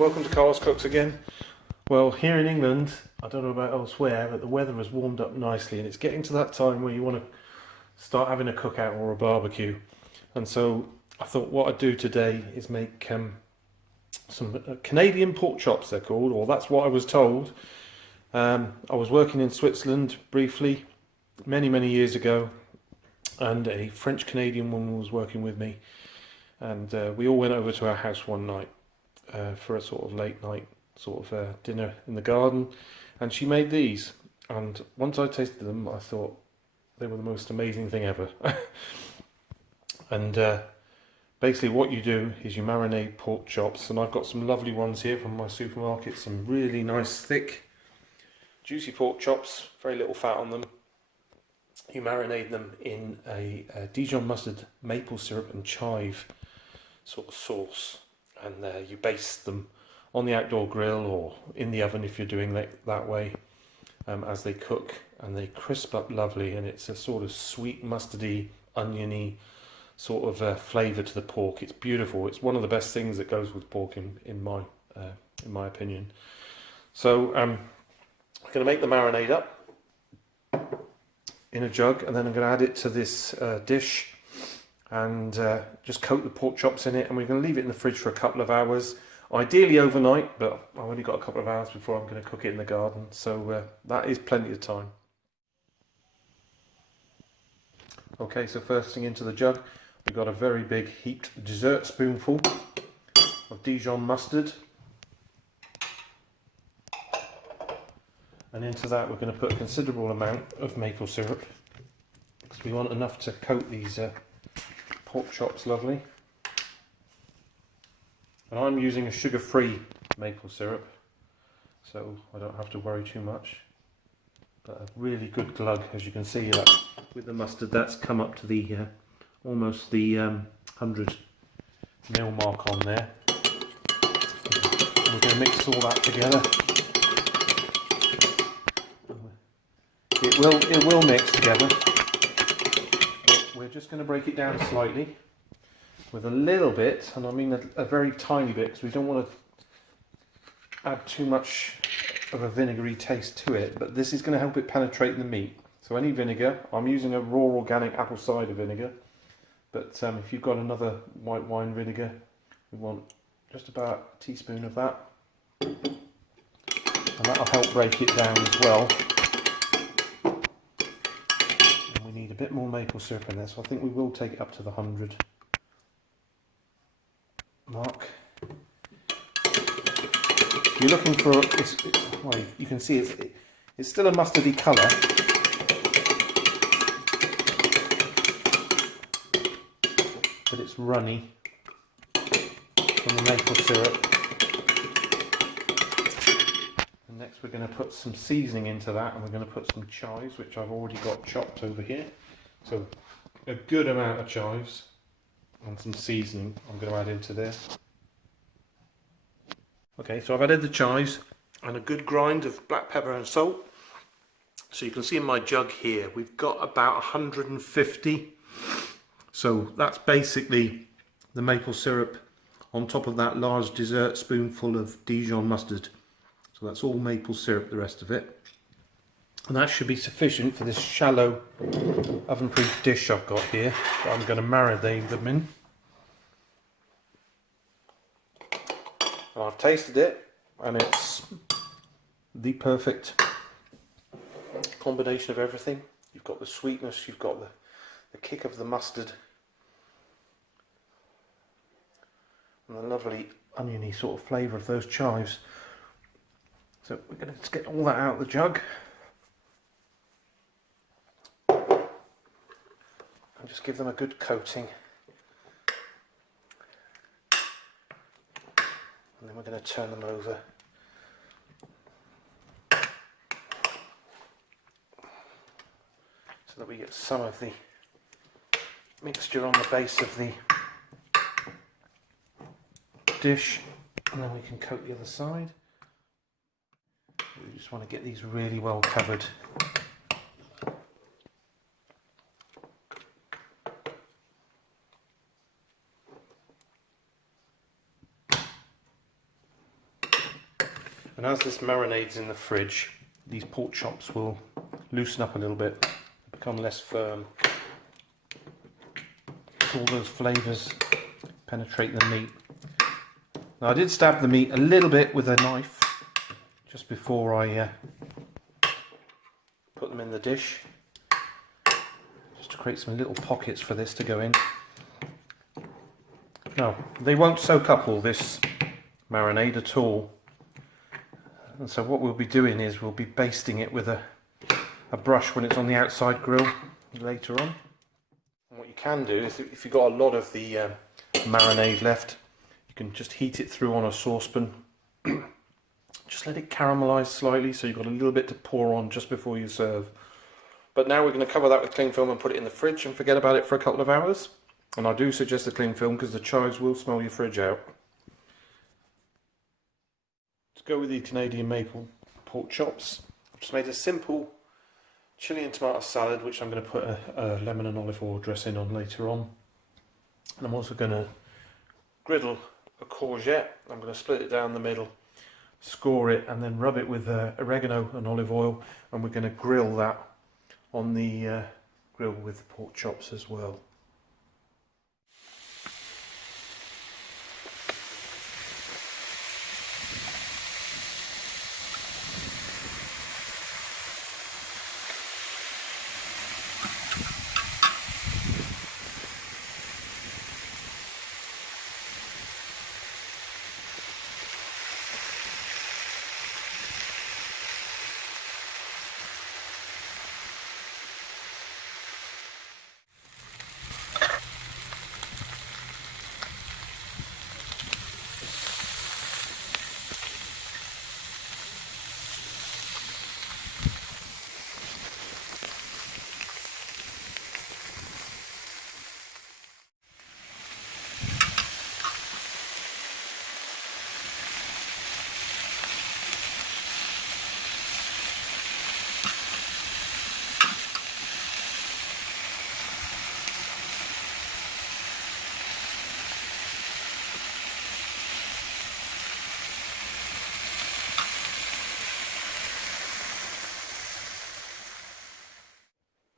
welcome to Carl's Cooks again. Well, here in England, I don't know about elsewhere, but the weather has warmed up nicely and it's getting to that time where you want to start having a cookout or a barbecue. And so I thought what I'd do today is make some Canadian pork chops, they're called, or that's what I was told. I was working in Switzerland briefly, many years ago, and a French Canadian woman was working with me, and we all went over to our house one night for a sort of late night dinner in the garden, and she made these, and once I tasted them I thought they were the most amazing thing ever. And basically what you do is you marinate pork chops, and I've got some lovely ones here from my supermarket, some really nice thick juicy pork chops, very little fat on them. You marinate them in a Dijon mustard, maple syrup and chive sort of sauce, and you baste them on the outdoor grill or in the oven if you're doing that way, as they cook, and they crisp up lovely, and it's a sort of sweet mustardy, oniony sort of flavour to the pork. It's beautiful. It's one of the best things that goes with pork in my opinion. So I'm going to make the marinade up in a jug, and then I'm going to add it to this dish, and just coat the pork chops in it, and we're going to leave it in the fridge for a couple of hours, ideally overnight, but I've only got a couple of hours before I'm going to cook it in the garden, so that is plenty of time. Okay, so first thing into the jug, we've got a very big heaped dessert spoonful of Dijon mustard, and into that we're going to put a considerable amount of maple syrup, because we want enough to coat these pork chops lovely. And I'm using a sugar-free maple syrup, so I don't have to worry too much. But a really good glug, as you can see that with the mustard, that's come up to the almost the 100 ml mark on there. And we're going to mix all that together. It will mix together. We're just going to break it down slightly with a little bit, and I mean a very tiny bit, because we don't want to add too much of a vinegary taste to it, but this is going to help it penetrate the meat. So any vinegar, I'm using a raw organic apple cider vinegar, but if you've got another white wine vinegar, we want just about a teaspoon of that, and that'll help break it down as well. And we need a bit more maple syrup in there, so I think we will take it up to the 100 mark. You're looking for, well, you can see it's still a mustardy colour, but it's runny from the maple syrup. And next we're going to put some seasoning into that, and we're going to put some chives, which I've already got chopped over here. So a good amount of chives and some seasoning I'm going to add into there. Okay, so I've added the chives and a good grind of black pepper and salt. So you can see in my jug here, we've got about 150. So that's basically the maple syrup on top of that large dessert spoonful of Dijon mustard. So that's all maple syrup, the rest of it. And that should be sufficient for this shallow oven-proof dish I've got here that I'm going to marinate them in. And I've tasted it, and it's the perfect combination of everything. You've got the sweetness, you've got the kick of the mustard, and the lovely oniony sort of flavour of those chives. So we're going to get all that out of the jug and just give them a good coating. And then we're going to turn them over. So that we get some of the mixture on the base of the dish, and then we can coat the other side. We just want to get these really well covered. And as this marinade's in the fridge, these pork chops will loosen up a little bit, become less firm. All those flavours penetrate the meat. Now I did stab the meat a little bit with a knife just before I put them in the dish, just to create some little pockets for this to go in. Now they won't soak up all this marinade at all, and so what we'll be doing is we'll be basting it with a brush when it's on the outside grill later on. And what you can do is, if you've got a lot of the marinade left, you can just heat it through on a saucepan. Just let it caramelise slightly, so you've got a little bit to pour on just before you serve. But now we're going to cover that with cling film and put it in the fridge and forget about it for a couple of hours. And I do suggest the cling film because the chives will smell your fridge out. To go with the Canadian maple pork chops, I've just made a simple chili and tomato salad, which I'm going to put a lemon and olive oil dressing on later on. And I'm also going to griddle a courgette. I'm going to split it down the middle, score it, and then rub it with oregano and olive oil, and we're going to grill that on the grill with the pork chops as well.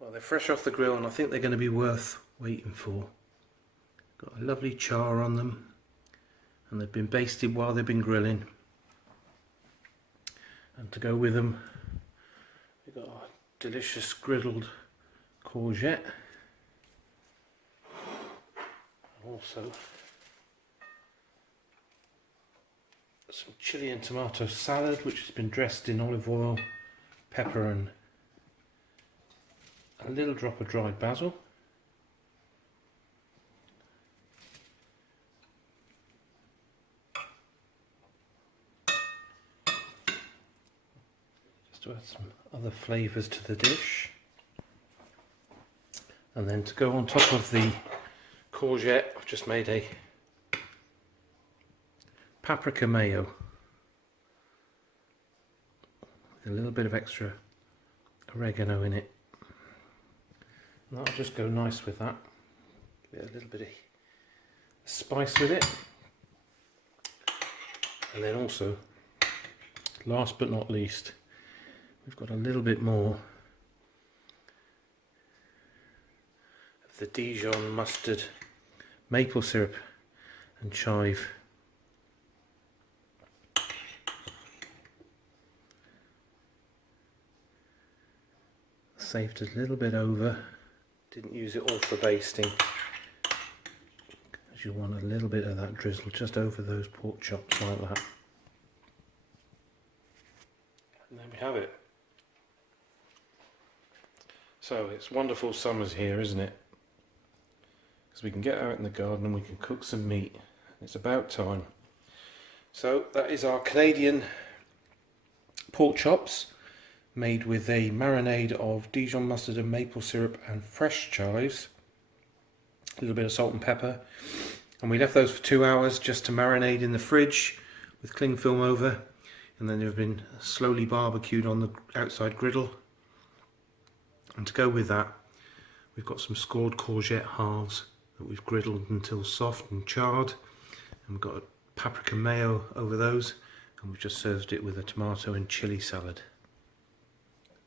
Well, they're fresh off the grill, and I think they're going to be worth waiting for. Got a lovely char on them, and they've been basted while they've been grilling. And to go with them, we've got a delicious griddled courgette. Also some chili and tomato salad, which has been dressed in olive oil, pepper and a little drop of dried basil. Just to add some other flavours to the dish. And then to go on top of the courgette, I've just made a paprika mayo. With a little bit of extra oregano in it. And that'll just go nice with that. Get a little bit of spice with it. And then also, last but not least, we've got a little bit more of the Dijon mustard, maple syrup and chive. Saved a little bit over. Didn't use it all for basting, because you want a little bit of that drizzle just over those pork chops like that. And there we have it. So it's wonderful summers here, isn't it? Because we can get out in the garden and we can cook some meat. It's about time. So that is our Canadian pork chops, made with a marinade of Dijon mustard and maple syrup and fresh chives, a little bit of salt and pepper, and we left those for 2 hours just to marinate in the fridge with cling film over, and then they've been slowly barbecued on the outside griddle. And to go with that, we've got some scored courgette halves that we've griddled until soft and charred, and we've got a paprika mayo over those, and we've just served it with a tomato and chilli salad.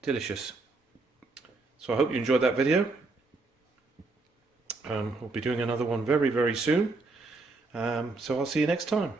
Delicious. So I hope you enjoyed that video. We'll be doing another one very, very soon. So I'll see you next time.